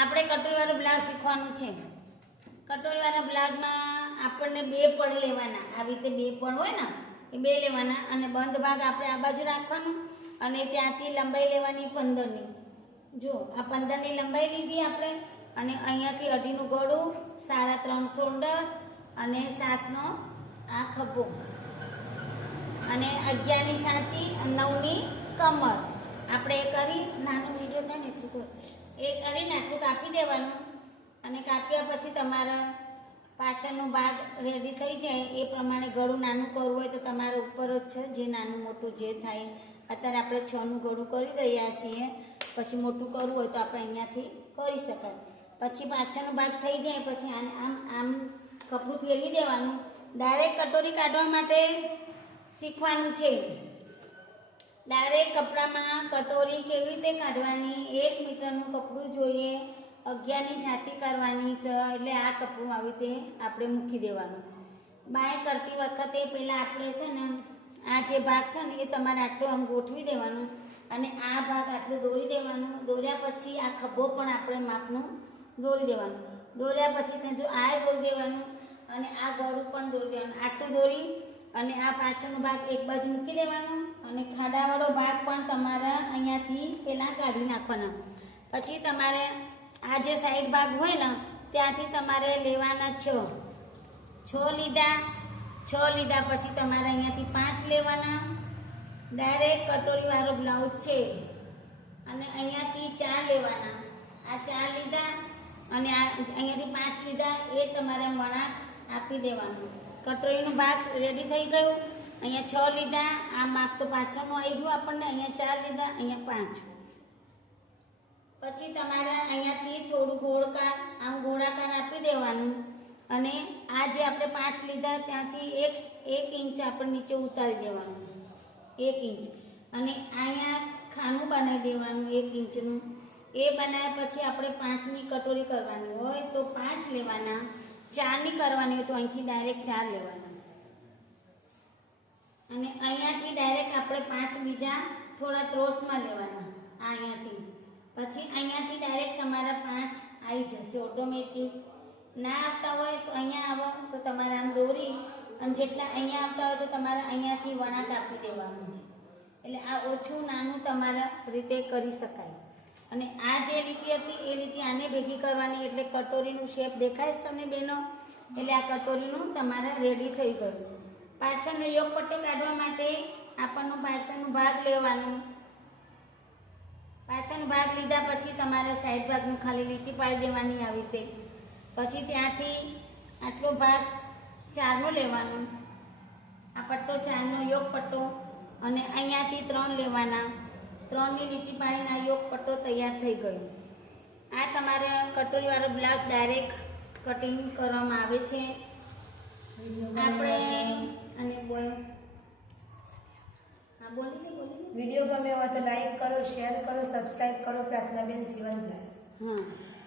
આપણે કટોરીવાળો બ્લાઉઝ શીખવાનું છે। કટોરીવાળા બ્લાઉઝમાં આપણને 2 પડ લેવાના, આવી રીતે 2 પડ હોય ને એ 2 લેવાના અને બંધ ભાગ આપણે આ બાજુ રાખવાનું અને ત્યાંથી લંબાઈ લેવાની 15ની। જો આ 15ની લંબાઈ લીધી આપણે અને અહીંયાથી 2.5નું ગળું, 3.5 શોલ્ડર અને 7નો આ ખભો અને 11ની છાતી, 9ની કમર આપણે એ કરી નાનો વિડીયો થાય ને એટલું એ કરીને આટલું કાપી દેવાનું અને કાપ્યા પછી તમારા પાછળનો ભાગ રેડી થઈ જાય એ પ્રમાણે ગળું નાનું કરવું હોય તો તમારા ઉપર જ છે, જે નાનું મોટું જે થાય। અત્યારે આપણે 6નું ગળું કરી રહ્યા છીએ, પછી મોટું કરવું હોય તો આપણે અહીંયાથી કરી શકાય। પછી પાછળનો ભાગ થઈ જાય પછી આને આમ આમ કપડું ફેરવી દેવાનું। ડાયરેક્ટ કટોરી કાઢવા માટે શીખવાનું છે। ડાયરેક્ટ કપડામાં કટોરી કેવી રીતે કાઢવાની, 1 મીટરનું કપડું જોઈએ, 11ની છાતી કરવાની છે એટલે આ કપડું આવી રીતે આપણે મૂકી દેવાનું। બાય કરતી વખતે પહેલાં આપણે છે ને આ જે ભાગ છે ને એ તમારે આટલો આમ ગોઠવી દેવાનું અને આ ભાગ આટલું દોરી દેવાનું। દોર્યા પછી આ ખભો પણ આપણે માપનું દોરી દેવાનું। દોર્યા પછી જો આ દોરી દેવાનું અને આ ગળું પણ દોરી દેવાનું। આટલું દોરી અને આ પાછળનો ભાગ એક બાજુ મૂકી દેવાનો અને ખાડાવાળો ભાગ પણ તમારા અહીંયાથી પહેલાં કાઢી નાખવાનો। પછી તમારે આ જે સાઈડ ભાગ હોય ને ત્યાંથી તમારે લેવાના 6 લીધા। 6 લીધા પછી તમારે અહીંયાથી 5 લેવાના। ડાયરેક્ટ કટોરીવાળો બ્લાઉઝ છે અને અહીંયાથી 4 લેવાના। આ 4 લીધા અને આ અહીંયાથી 5 લીધા એ તમારે વળાંક આપી દેવાનું। કટોરીનો ભાગ રેડી થઈ ગયું। અહીંયા 6 લીધા, આ માપ તો પાછળનું આવી ગયું આપણને, અહીંયા 4 લીધા, અહીંયા 5। પછી તમારે અહીંયાથી થોડું ગોળાકાર આપી દેવાનું અને આ જે આપણે 5 લીધા ત્યાંથી 1 ઇંચ આપણે નીચે ઉતારી દેવાનું, 1 ઇંચ અને અહીંયા ખાનું બનાવી દેવાનું 1 ઇંચનું। એ બનાવ્યા પછી આપણે 5ની કટોરી કરવાની હોય તો 5 લેવાના, 4ની કરવાની હોય તો અહીંથી ડાયરેક્ટ 4 લેવાના અને અહીંયાથી ડાયરેક્ટ આપણે 5 બીજા થોડા ત્રોસમાં લેવાના આ અહીંયાથી। પછી અહીંયાથી ડાયરેક્ટ તમારા 5 આવી જશે ઓટોમેટિક। ના આવતા હોય તો અહીંયા આવો તો તમારે આમ દોરી અને જેટલા અહીંયા આવતા હોય તો તમારે અહીંયાથી વળાંક આપી દેવાનું, એટલે આ ઓછું નાનું તમારા રીતે કરી શકાય। અને આ જે લીટી હતી એ લીટી આને ભેગી કરવાની એટલે કટોરીનું શેપ દેખાય છે તમને બેનો, એટલે આ કટોરીનું તમારે રેડી થઈ ગયું। પાછળનો યોગ પટ્ટો કાઢવા માટે આપણનો પાછળનો ભાગ લેવાનો। પાછળનો ભાગ લીધા પછી તમારે સાઈડ ભાગનું ખાલી લીટી પાડી દેવાની આવી રીતે। પછી ત્યાંથી આટલો ભાગ 4નો લેવાનો, આ પટ્ટો 4નો યોગ પટ્ટો અને અહીંયાથી 3 લેવાના। 3ની લીટી પાડીને આ યોગ પટ્ટો તૈયાર થઈ ગયો। આ તમારે કટોરીવાળો બ્લાઉઝ ડાયરેક્ટ કટિંગ કરવામાં આવે છે આપણે। અને વિડીયો ગમે હોય તો લાઈક કરો, શેર કરો, સબસ્ક્રાઇબ કરો પ્રાર્થનાબેન સીવણ ક્લાસ। હા।